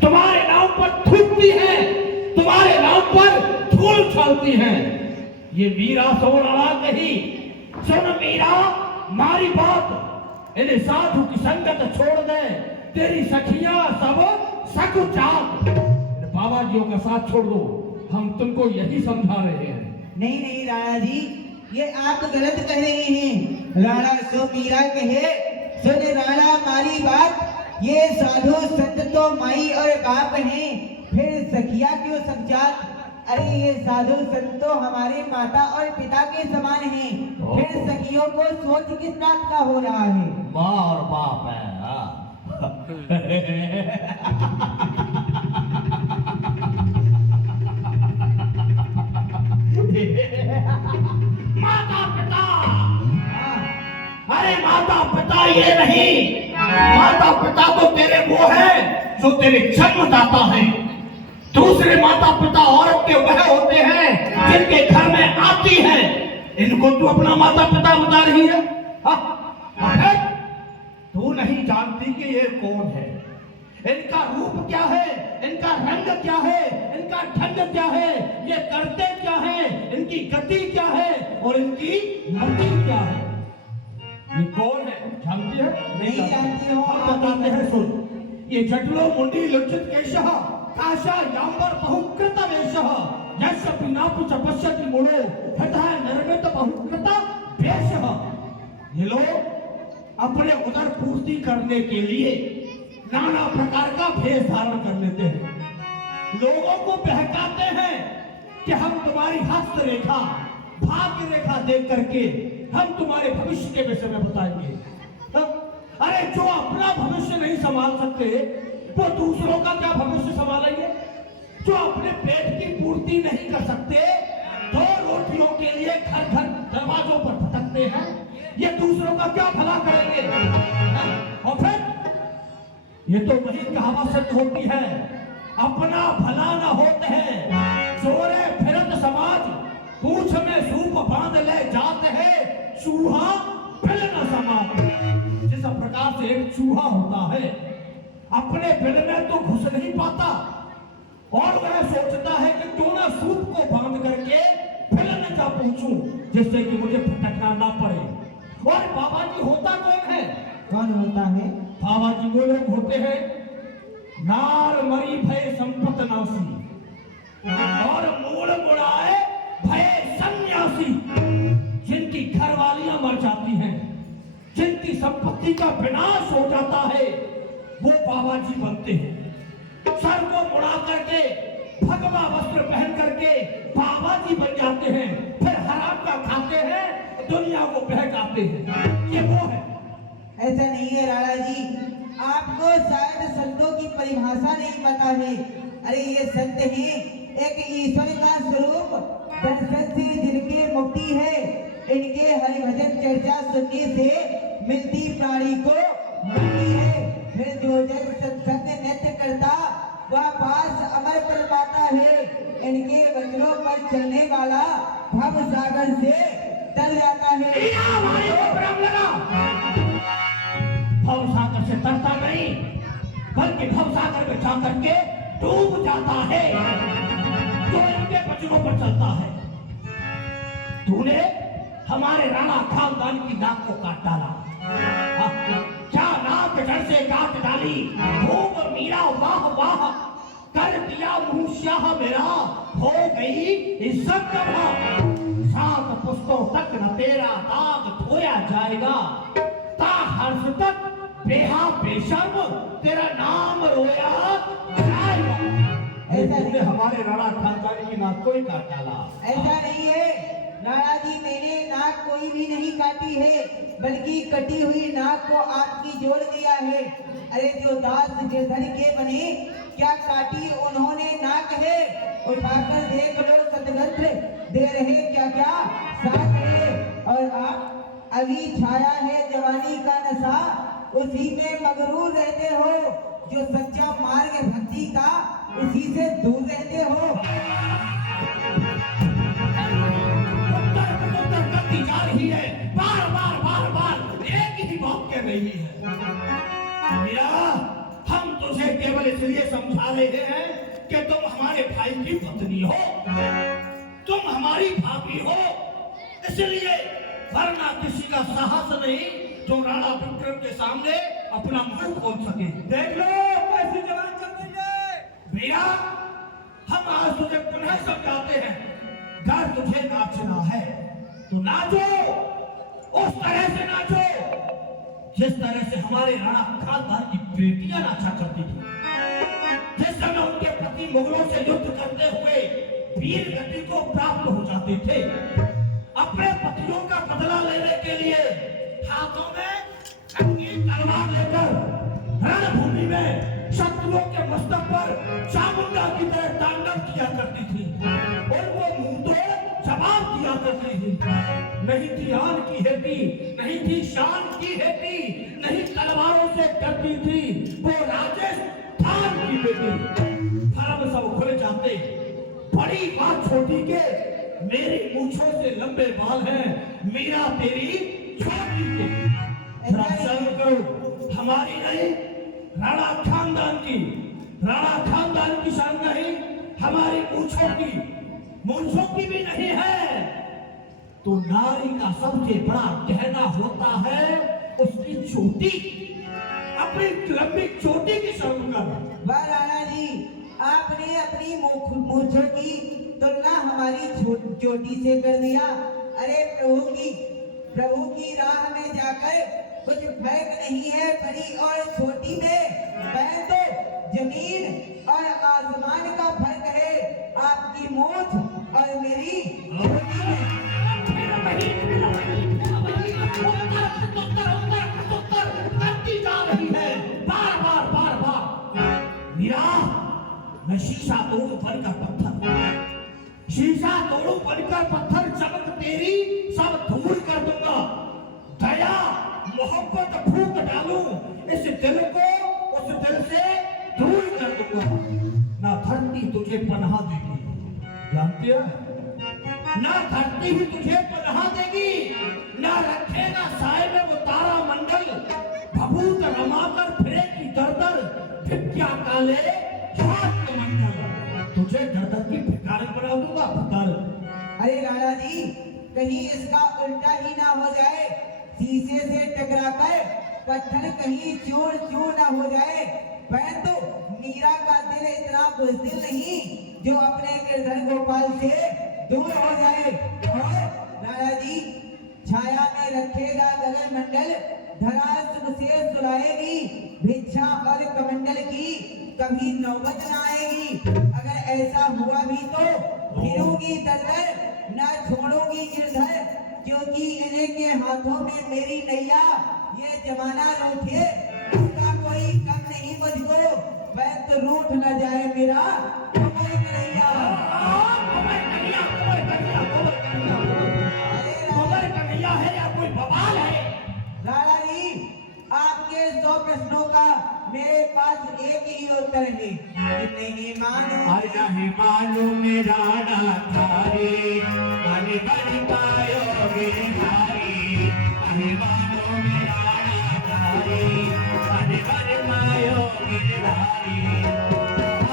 तुम्हारे नाम पर थूकती हैं, तुम्हारे नाम पर धूल उछालती हैं। ये मीरा सोनाला कही, सुन मीरा मारी बात, इन्हें साधु की संगत छोड़ दे, तेरी सखियां सब सकुचात। बाबा जियों का साथ छोड़ दो, हम तुमको यही समझा रहे हैं। नहीं नहीं राणा जी, ये आप गलत कह रहे हैं। राणा सो मीरा कहे, सुन राणा मारी बात, ये साधु संत तो माई और बाप हैं, फिर सखिया क्यों समझात। अरे ये साधु संत तो हमारे माता और पिता के समान हैं, फिर सखियों को सोच किस बात का हो रहा है। माँ और बाप है। माता पिता, अरे माता पिता ये नहीं, माता पिता तो तेरे वो है जो तेरे जन्मदाता है। दूसरे माता पिता औरत के वह होते हैं जिनके घर में आती है। इनको तू अपना माता पिता बता रही है? तू नहीं जानती कि ये कौन है, इनका रूप क्या है, इनका रंग क्या है, इनका ढंग क्या है, ये करते क्या है, इनकी गति क्या है और इनकी मति क्या है। ये कौन है जानती है? नहीं जानती हो। हम बताते हैं, सुन। ये जटलो मुंडी लज्जित केशः काशा यांबर बहुकृत वेशः यस्य पिनापु च पश्यति मूढ़ो हृदय निर्मित बहुकृत वेशः। ये लोग अपने उदर पूर्ति करने के लिए नाना प्रकार का भेष धारण कर लेते हैं, लोगों को बहकाते हैं कि हम तुम्हारी हस्त रेखा भाग्य रेखा देख करके हम तुम्हारे भविष्य के विषय में बताएंगे। अरे जो अपना भविष्य नहीं संभाल सकते वो दूसरों का क्या भविष्य संभालेंगे? जो अपने पेट की पूर्ति नहीं कर सकते, दो रोटियों के लिए घर घर दरवाजों पर भटकते हैं, ये दूसरों का क्या भला करेंगे? और फिर ये तो वही कहावत सिद्ध होती है, अपना भला न होते हैं चोरे फिरत समाज, पूछ में सूप बांध ले जाते हैं चूहा बिल न समाज। जिस प्रकार से एक चूहा होता है अपने बिल में तो घुस नहीं पाता और वह सोचता है कि क्यों ना सूप को बांध करके बिल में जा पहुंचूं जिससे कि मुझे भटकना ना पड़े। और बाबा जी होता कौन है? कौन होता है? बाबा जी वो लोग होते हैं नार मरी भय संपत नासी और मूल मुड़ाए भय सन्यासी। जिनकी घरवालियां मर जाती हैं, जिनकी संपत्ति का विनाश हो जाता है, वो बाबा जी बनते हैं। सर को मुड़ा करके भगवा वस्त्र पहन करके बाबा जी बन जाते हैं, फिर हराम का खाते हैं, दुनिया को बहकाते हैं। ये वो है। ऐसा नहीं है राणा जी, आपको शायद संतों की परिभाषा नहीं पता है। अरे ये संत हैं एक ईश्वर का स्वरूप, दर्शन से जिनके मुक्ति है, इनके हरिभजन चर्चा सुनने से मिलती प्राणी को मुक्ति है। फिर जो जग सत्संग नृत्य करता वह पास अमर कर पाता है, इनके वचनों पर चलने वाला भव सागर से तर जाता है। भव सागर से तरता नहीं बल्कि भव सागर में जाकर के डूब जाता है जो इनके वचनों पर चलता है। तूने हमारे राणा खानदान की नाक को काट डाला, क्या नाक जड़ से काट डाली, खूब मीरा वाह वाह कर दिया मुंशिया मेरा, हो गई इज्जत कमा। 7 पुस्तों तक न तेरा दाग धोया जाएगा, ता हर्ष तक बेहा बेशर्म तेरा नाम रोया जाएगा। ऐसा हमारे राणा खानदान की नाक को ही काट डाला। ऐसा नहीं है राणा जी, मैंने नाक कोई भी नहीं काटी है, बल्कि कटी हुई नाक को आपकी जोड़ दिया है। अरे जो दास गिरधर के बने, क्या काटी उन्होंने नाक है? उठाकर देख लो सदग्रंथ दे रहे क्या क्या साथ है। और आप अभी छाया है जवानी का नशा, उसी में मगरूर रहते हो, जो सच्चा मार्ग भक्ति का उसी से दूर रहते हो। जा रही है, बार बार बार बार एक ही बात कह रही है। हम तुझे केवल इसलिए समझा रहे हैं कि तुम हमारे भाई की पत्नी हो, तुम हमारी भाभी हो, इसलिए, वरना किसी का साहस नहीं जो राणा विक्रम के सामने अपना मुंह खोल सके। देख लो कैसी जवान चल रही है। भैया, हम आज तुझे पुनः समझाते हैं, अगर तुझे नाचना है तो नाचो, उस तरह से नाचो जिस तरह से हमारे राणा खानदान की बेटियां नाचा करती थी। जिस समय उनके पति मुगलों से युद्ध करते हुए वीर गति को प्राप्त हो जाते थे, अपने पतियों का बदला लेने के लिए हाथों में रंगीन तलवार लेकर रणभूमि में शत्रुओं के मस्तक पर चामुंडा की तरह तांडव किया करती थी और वो मुंह तोड़ जवाब दिया करती थी। नहीं थी आन की हेती, नहीं थी शान की हेती, नहीं तलवारों से डरती थी वो राजस्थान की बेटी। धर्म सब खुल जाते, बड़ी बात छोटी के मेरी मूंछों से लंबे बाल हैं, मीरा तेरी छोटी के। जरा शर्म करो, हमारी नहीं, राणा खानदान की शान नहीं, हमारी मूंछों की भी नहीं है। तो नारी का सबसे बड़ा गहना होता है उसकी चोटी, अपनी लंबी चोटी की शर्म कर। वाह राणा जी, आपने अपनी मूंछों की तुलना हमारी चोटी से कर दिया। अरे प्रभु की राह में जाकर कुछ फर्क नहीं है बड़ी और छोटी में, वह तो जमीन और आसमान का फर्क है आपकी मूंछ और मेरी चोटी में। करती जा रही है बार। मीरा, मैं शीशा तोड़ू बनकर पत्थर चमक तेरी सब दूर कर दूंगा। दया मोहब्बत फूंक डालूं इस दिल को उस दिल से दूर कर दूंगा। ना धरती तुझे पनाह देगी, जानती है? ना धरती ही तुझे पनाह देगी, ना रखेगा साए में वो तारा मंडल, भभूत रमाकर फिरेगी दर भिक्षा काले हाथ मंडल। तुझे दर की भिखारी बना दूंगा, भिखारी। अरे राणा जी, कहीं इसका उल्टा ही ना हो जाए, शीशे से टकराकर पत्थर कहीं चूर ना हो जाए। परंतु मीरा का दिल इतना बुज़दिल नहीं जो अपने गिरधर गोपाल से दूर हो जाए। और राणा जी, छाया में रखेगा गगन मंडल, धरा सुख से सुलाएगी, भिक्षा और कमंडल की कभी नौबत न आएगी। अगर ऐसा हुआ भी तो फिरूंगी दर ना छोड़ूंगी गिरधर, क्योंकि इन्हीं के हाथों में मेरी नैया, ये जमाना रूठे इसका कोई कम नहीं मुझको, वक्त रूठ न जाए मेरा कोई नैया। खबर कन्हैया है या कोई बवाल है? राणा जी, आपके 100 प्रश्नों का मेरे पास एक ही उत्तर है, नहीं मालूम मेरा थारे मन बन पायो गिरधारी, नहीं मानो मेरा थारे मन बन पायो गिरधारी।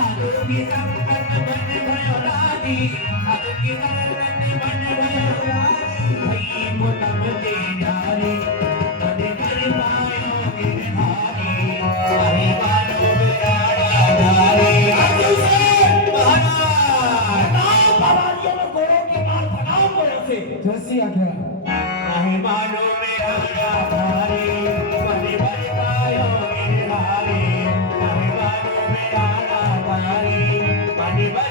आलूगी संकट बन भयो रानी, आलूगी संकट बन भयो रानी, भई मुतम ते नारी मन बन पायो गिरधारी, नहीं मानो मेरा थारे। जैसी आज्ञा। नहीं मानो मेरा थारे मन बन पायो गिरधारी, नहीं मानो मेरा थारे मन बन